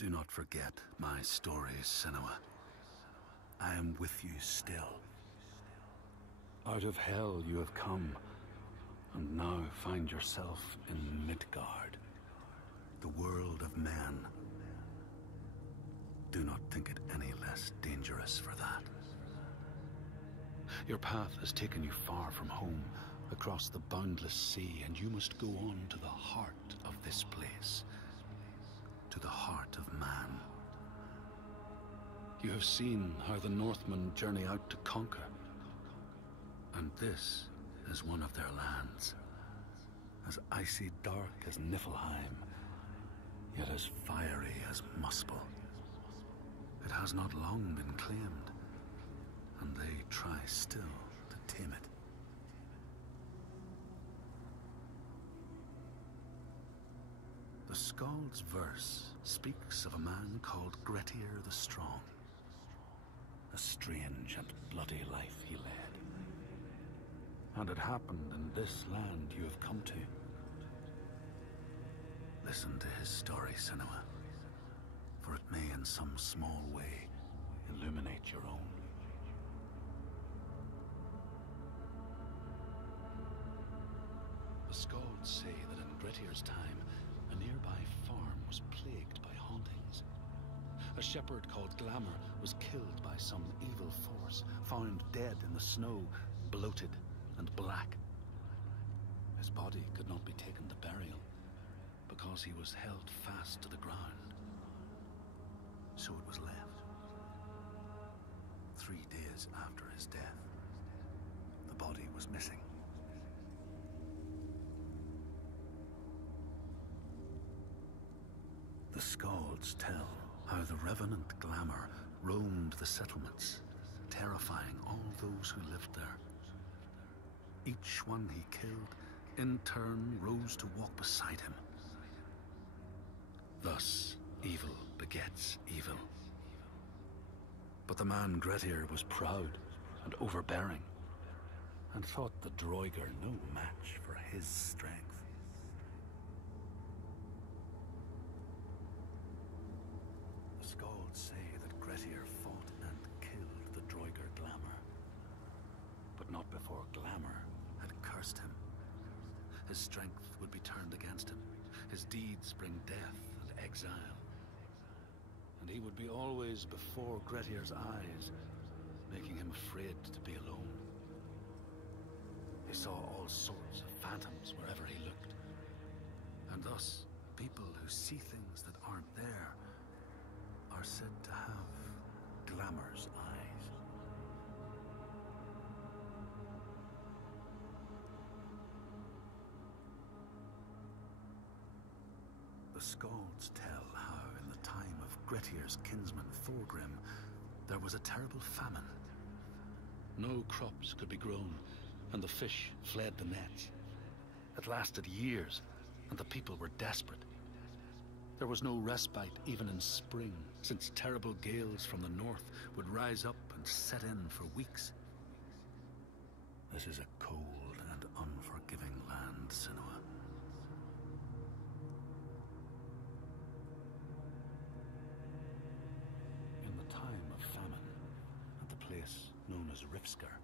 Do not forget my stories, Senua. I am with you still. Out of hell you have come, and now find yourself in Midgard, the world of men. Do not think it any less dangerous for that. Your path has taken you far from home, across the boundless sea, and you must go on to the heart of this place, to the heart of man. You have seen how the Northmen journey out to conquer, and this is one of their lands, as icy dark as Niflheim, yet as fiery as Muspel. It has not long been claimed, and they try still to tame it. The Skald's verse speaks of a man called Grettir the Strong. A strange and bloody life he led. And it happened in this land you have come to. Listen to his story, Senua, for it may in some small way illuminate your own. The Skalds say that in Grettir's time, a nearby farm was plagued by hauntings. A shepherd called Glamour was killed by some evil force, found dead in the snow, bloated and black. His body could not be taken to burial, because he was held fast to the ground. So it was left. 3 days after his death, the body was missing. The Skalds tell how the revenant Glamour roamed the settlements, terrifying all those who lived there. Each one he killed, in turn, rose to walk beside him. Thus, evil begets evil. But the man Grettir was proud and overbearing, and thought the Droiger no match for his strength. The Skalds say that Grettir fought and killed the Droiger Glamour, but not before Glamour had cursed him. His strength would be turned against him, his deeds bring death and exile, and he would be always before Grettir's eyes, making him afraid to be alone. He saw all sorts of phantoms wherever he looked, and thus people who see things that aren't there are said to have Glamour's eyes. The Skalds tell how in the time of Grettir's kinsman Thorgrim, there was a terrible famine. No crops could be grown, and the fish fled the nets. It lasted years, and the people were desperate. There was no respite even in spring, since terrible gales from the north would rise up and set in for weeks. This is a cold and unforgiving land, Senua. In the time of famine, at the place known as Rifskar,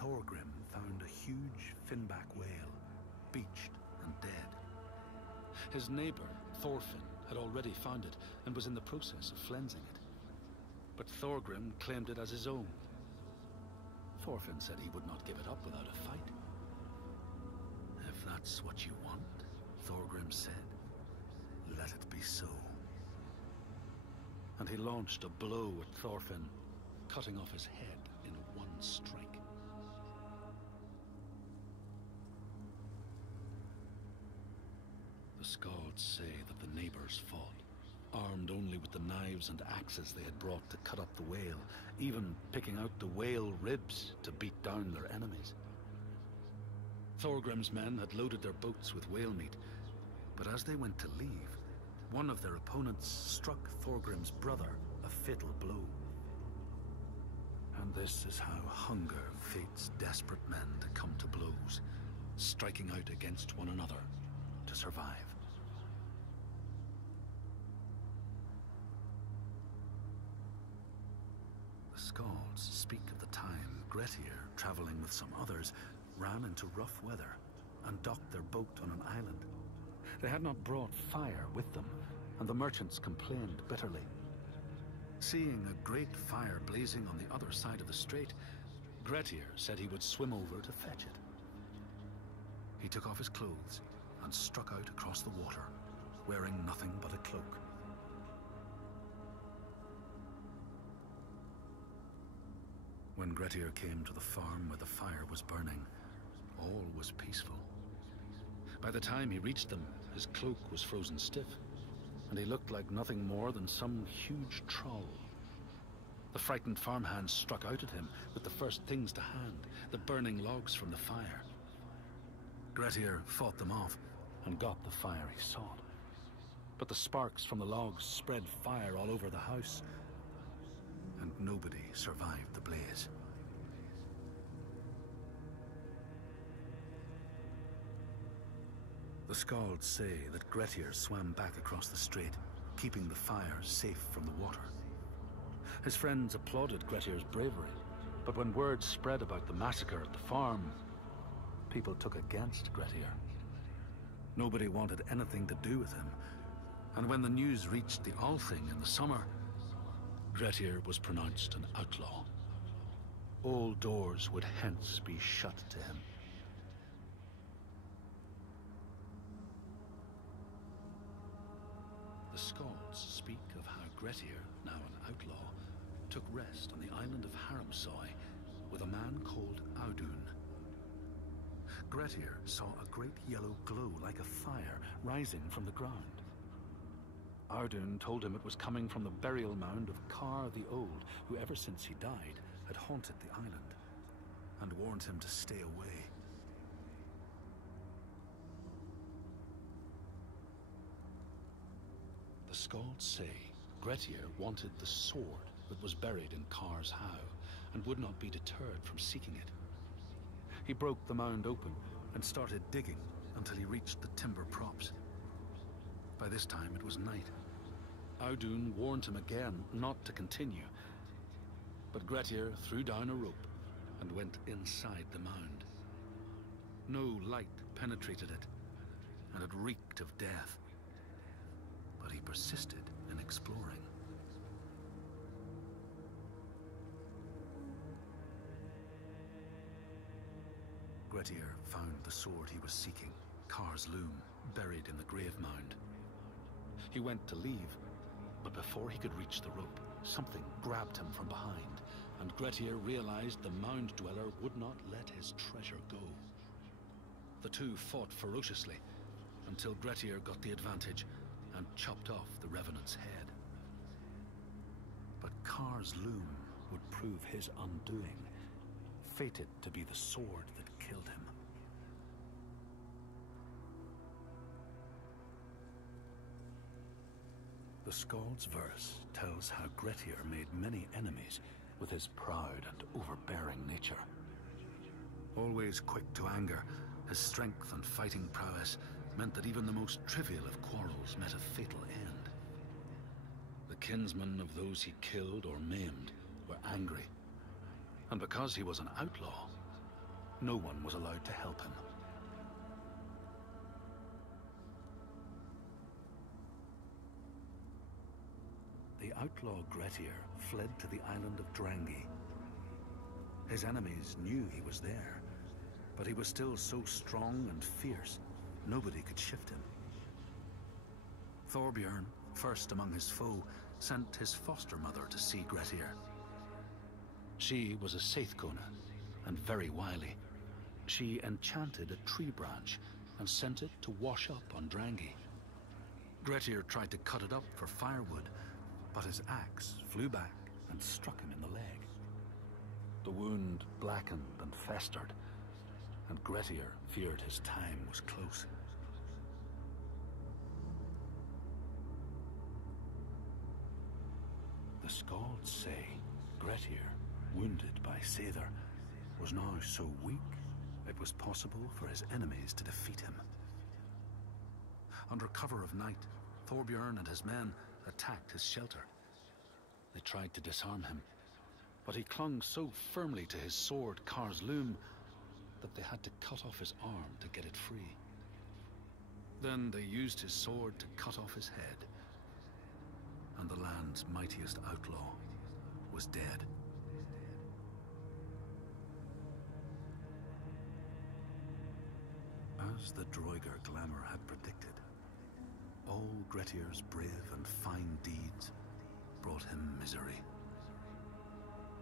Thorgrim found a huge finback whale, beached and dead. His neighbor, Thorfinn, had already found it and was in the process of flensing it. But Thorgrim claimed it as his own. Thorfinn said he would not give it up without a fight. If that's what you want, Thorgrim said, let it be so. And he launched a blow at Thorfinn, cutting off his head in one strike. The Skalds say that the neighbors fought, armed only with the knives and axes they had brought to cut up the whale, even picking out the whale ribs to beat down their enemies. Thorgrim's men had loaded their boats with whale meat, but as they went to leave, one of their opponents struck Thorgrim's brother a fatal blow. And this is how hunger fates desperate men to come to blows, striking out against one another to survive. The Skalds speak of the time Grettir, traveling with some others, ran into rough weather and docked their boat on an island. They had not brought fire with them, and the merchants complained bitterly. Seeing a great fire blazing on the other side of the strait, Grettir said he would swim over to fetch it. He took off his clothes and struck out across the water, wearing nothing but a cloak. When Grettir came to the farm where the fire was burning, all was peaceful. By the time he reached them, his cloak was frozen stiff, and he looked like nothing more than some huge troll. The frightened farmhands struck out at him with the first things to hand, the burning logs from the fire. Grettir fought them off and got the fire he sought. But the sparks from the logs spread fire all over the house, and nobody survived the blaze. The Skalds say that Grettir swam back across the strait, keeping the fire safe from the water. His friends applauded Grettir's bravery, but when word spread about the massacre at the farm, people took against Grettir. Nobody wanted anything to do with him, and when the news reached the Althing in the summer, Grettir was pronounced an outlaw. All doors would hence be shut to him. The Skalds speak of how Grettir, now an outlaw, took rest on the island of Haramsoy with a man called Audun. Grettir saw a great yellow glow like a fire rising from the ground. Audun told him it was coming from the burial mound of Kar the Old, who ever since he died had haunted the island, and warned him to stay away. The Skalds say Grettir wanted the sword that was buried in Kar's How, and would not be deterred from seeking it. He broke the mound open and started digging until he reached the timber props. By this time it was night. Audun warned him again not to continue, but Grettir threw down a rope and went inside the mound. No light penetrated it, and it reeked of death. But he persisted in exploring. Grettir found the sword he was seeking, Kar's loom, buried in the grave mound. He went to leave, but before he could reach the rope, something grabbed him from behind, and Grettir realized the mound dweller would not let his treasure go. The two fought ferociously until Grettir got the advantage and chopped off the revenant's head. But Kar's loom would prove his undoing, fated to be the sword that killed him. The Skald's verse tells how Grettir made many enemies with his proud and overbearing nature. Always quick to anger, his strength and fighting prowess meant that even the most trivial of quarrels met a fatal end. The kinsmen of those he killed or maimed were angry, and because he was an outlaw, no one was allowed to help him. The outlaw Grettir fled to the island of Drangi. His enemies knew he was there, but he was still so strong and fierce, nobody could shift him. Thorbjorn, first among his foe, sent his foster mother to see Grettir. She was a Seithkona, and very wily. She enchanted a tree branch and sent it to wash up on Drangi. Grettir tried to cut it up for firewood, but his axe flew back and struck him in the leg. The wound blackened and festered, and Grettir feared his time was close. The Skalds say Grettir, wounded by Seidr, was now so weak it was possible for his enemies to defeat him. Under cover of night, Thorbjorn and his men attacked his shelter. They tried to disarm him, but he clung so firmly to his sword, Kar's loom, that they had to cut off his arm to get it free. Then they used his sword to cut off his head, and the land's mightiest outlaw was dead. As the Droiger glamour had predicted, all Grettir's brave and fine deeds brought him misery.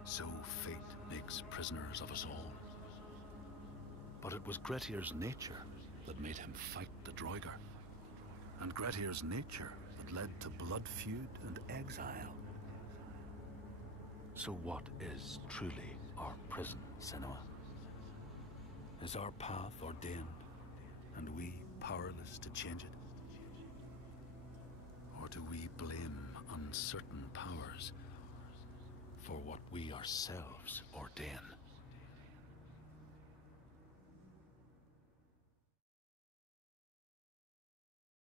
So fate makes prisoners of us all. But it was Grettir's nature that made him fight the Droiger, and Grettir's nature that led to blood feud and exile. So what is truly our prison, Senua? Is our path ordained, and we powerless to change it? Or do we blame uncertain powers for what we ourselves ordain?